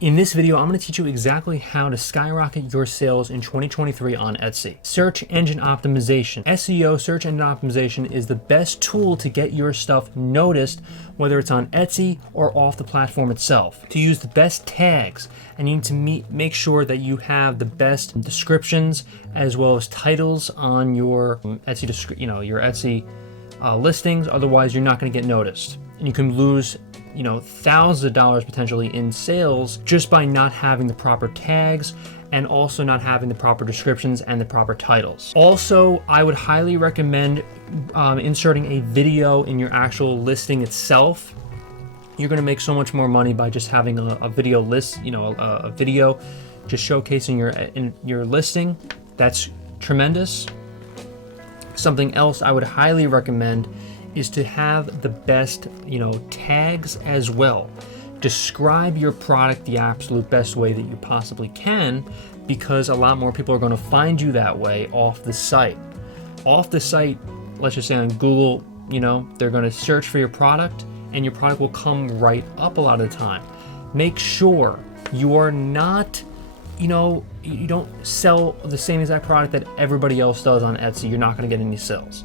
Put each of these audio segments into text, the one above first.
In this video, I'm going to teach you exactly how to skyrocket your sales in 2023 on Etsy. Search engine optimization. SEO, search engine optimization, is the best tool to get your stuff noticed, whether it's on Etsy or off the platform itself. To use the best tags, and you need to make sure that you have the best descriptions as well as titles on your Etsy listings. Otherwise, you're not going to get noticed, and you can lose thousands of dollars potentially in sales just by not having the proper tags and also not having the proper descriptions and the proper titles. Also, I would highly recommend inserting a video in your actual listing itself. You're going to make so much more money by just having a video list, a video just showcasing your listing. That's tremendous. Something else I would highly recommend is to have the best, tags as well. Describe your product the absolute best way that you possibly can, because a lot more people are going to find you that way off the site. Off the site, let's just say on Google, they're going to search for your product and your product will come right up a lot of the time. Make sure you are not, you don't sell the same exact product that everybody else does on Etsy. You're not going to get any sales.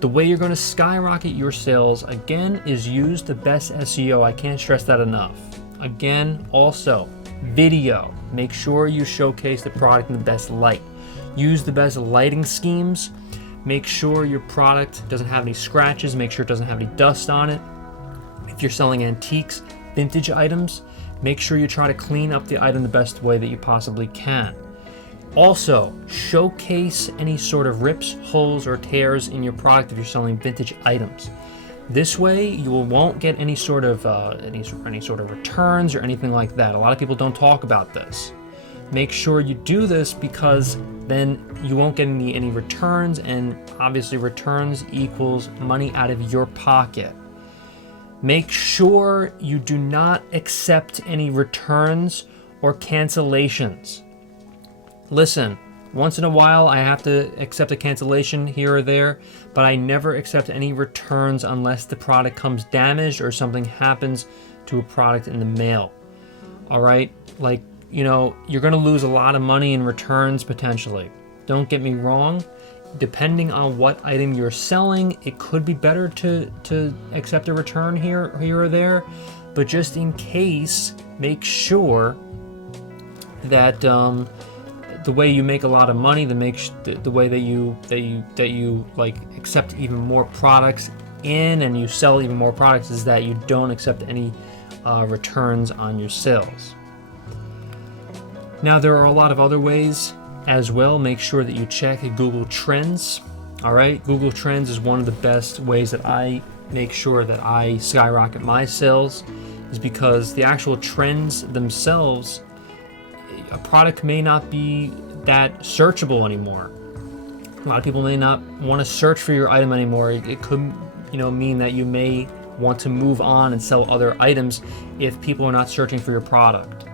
The way you're going to skyrocket your sales, again, is use the best SEO. I can't stress that enough. Again, also, video. Make sure you showcase the product in the best light. Use the best lighting schemes. Make sure your product doesn't have any scratches. Make sure it doesn't have any dust on it. If you're selling antiques, vintage items, make sure you try to clean up the item the best way that you possibly can. Also, showcase any sort of rips, holes, or tears in your product if you're selling vintage items. This way, you won't get any sort of returns or anything like that. A lot of people don't talk about this. Make sure you do this because then you won't get any returns, and obviously returns equals money out of your pocket. Make sure you do not accept any returns or cancellations. Listen, once in a while I have to accept a cancellation here or there, but I never accept any returns unless the product comes damaged or something happens to a product in the mail. All right? You're going to lose a lot of money in returns potentially. Don't get me wrong. Depending on what item you're selling, it could be better to accept a return here or there, but just in case, make sure that the way you make a lot of money, the way that you accept even more products in and you sell even more products, is that you don't accept any returns on your sales. Now, there are a lot of other ways as well. Make sure that you check Google Trends. All right, Google Trends is one of the best ways that I make sure that I skyrocket my sales, is because the actual trends themselves, a product may not be that searchable anymore. A lot of people may not want to search for your item anymore. It could, mean that you may want to move on and sell other items if people are not searching for your product.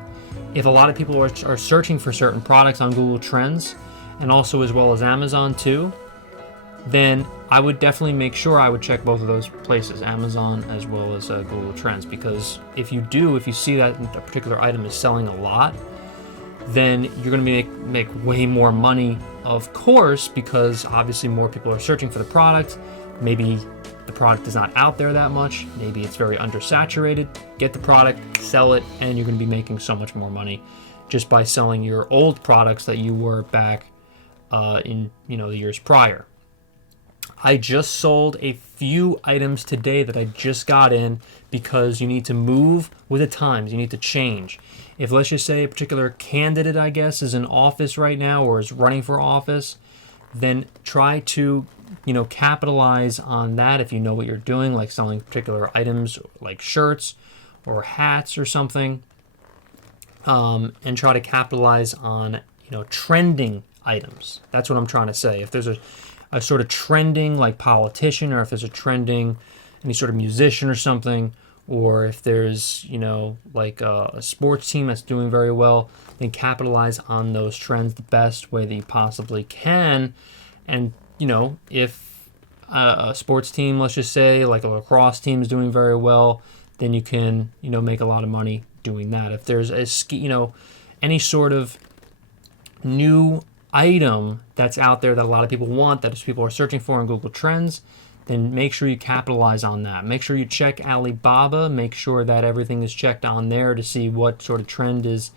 If a lot of people are searching for certain products on Google Trends, and also as well as Amazon too, then I would definitely make sure I would check both of those places, Amazon as well as Google Trends, because if you see that a particular item is selling a lot, then you're going to make way more money, of course, because obviously more people are searching for the product. Maybe the product is not out there that much. Maybe it's very undersaturated. Get the product, sell it, and you're going to be making so much more money just by selling your old products that you were back in the years prior. I just sold a few items today that I just got in because you need to move with the times. You need to change. If, let's just say, a particular candidate, I guess, is in office right now or is running for office, then try to, capitalize on that if you know what you're doing, like selling particular items like shirts or hats or something, and try to capitalize on, trending items. That's what I'm trying to say. If there's a sort of trending like politician, or if there's a trending any sort of musician or something, or if there's a sports team that's doing very well, then capitalize on those trends the best way that you possibly can. And if a sports team, let's just say like a lacrosse team, is doing very well, then you can make a lot of money doing that. If there's any sort of new item that's out there that a lot of people want, that people are searching for in Google Trends, then make sure you capitalize on that. Make sure you check Alibaba. Make sure that everything is checked on there to see what sort of trend is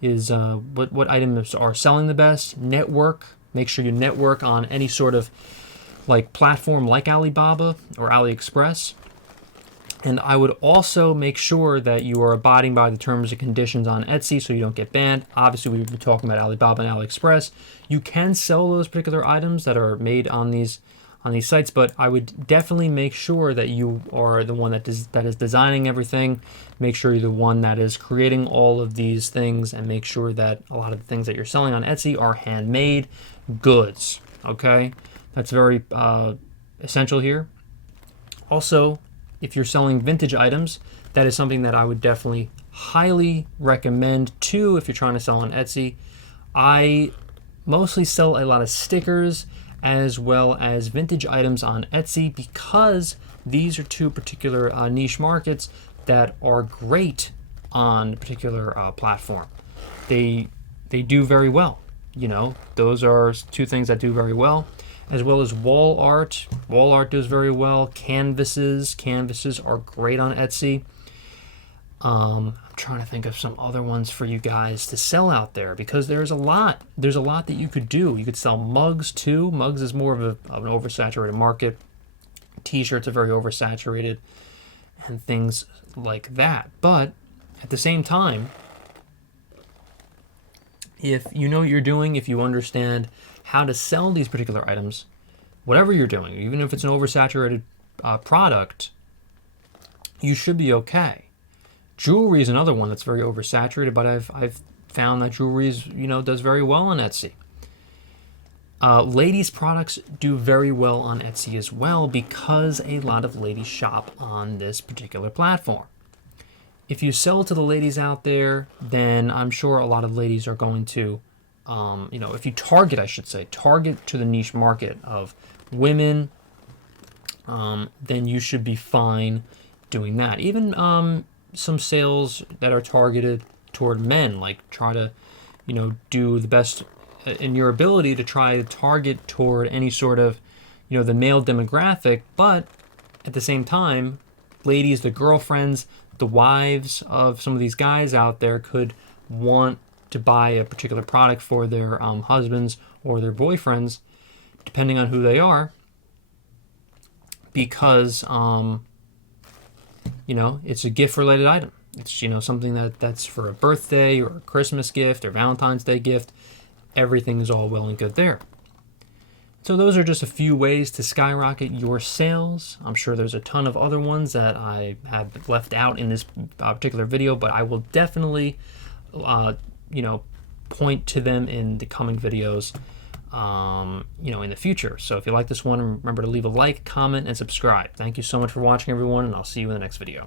what items are selling the best. Network. Make sure you network on any sort of like platform like Alibaba or AliExpress. And I would also make sure that you are abiding by the terms and conditions on Etsy so you don't get banned. Obviously, we've been talking about Alibaba and AliExpress. You can sell those particular items that are made on these sites, but I would definitely make sure that you are the one that is designing everything. Make sure you're the one that is creating all of these things, and make sure that a lot of the things that you're selling on Etsy are handmade goods. Okay, that's very essential here. Also, if you're selling vintage items, that is something that I would definitely highly recommend too if you're trying to sell on Etsy. I mostly sell a lot of stickers as well as vintage items on Etsy because these are two particular niche markets that are great on a particular platform. They do very well. Those are two things that do very well. As well as wall art. Wall art does very well. Canvases are great on Etsy. I'm trying to think of some other ones for you guys to sell out there because there's a lot that you could do. You could sell mugs too. Mugs is more of an oversaturated market. T-shirts are very oversaturated and things like that. But at the same time, if you know what you're doing, if you understand how to sell these particular items, whatever you're doing, even if it's an oversaturated product, you should be okay. Jewelry is another one that's very oversaturated, but I've found that jewelry does very well on Etsy. Ladies' products do very well on Etsy as well because a lot of ladies shop on this particular platform. If you sell to the ladies out there, then I'm sure a lot of ladies are going to if you target to the niche market of women, then you should be fine doing that. Even some sales that are targeted toward men, like try to, do the best in your ability to try to target toward any sort of, the male demographic, but at the same time, ladies, the girlfriends, the wives of some of these guys out there could want to buy a particular product for their husbands or their boyfriends, depending on who they are, because it's a gift-related item. It's something that's for a birthday or a Christmas gift or Valentine's Day gift. Everything is all well and good there. So those are just a few ways to skyrocket your sales. I'm sure there's a ton of other ones that I have left out in this particular video, but I will definitely point to them in the coming videos, in the future. So if you like this one, remember to leave a like, comment, and subscribe. Thank you so much for watching, everyone, and I'll see you in the next video.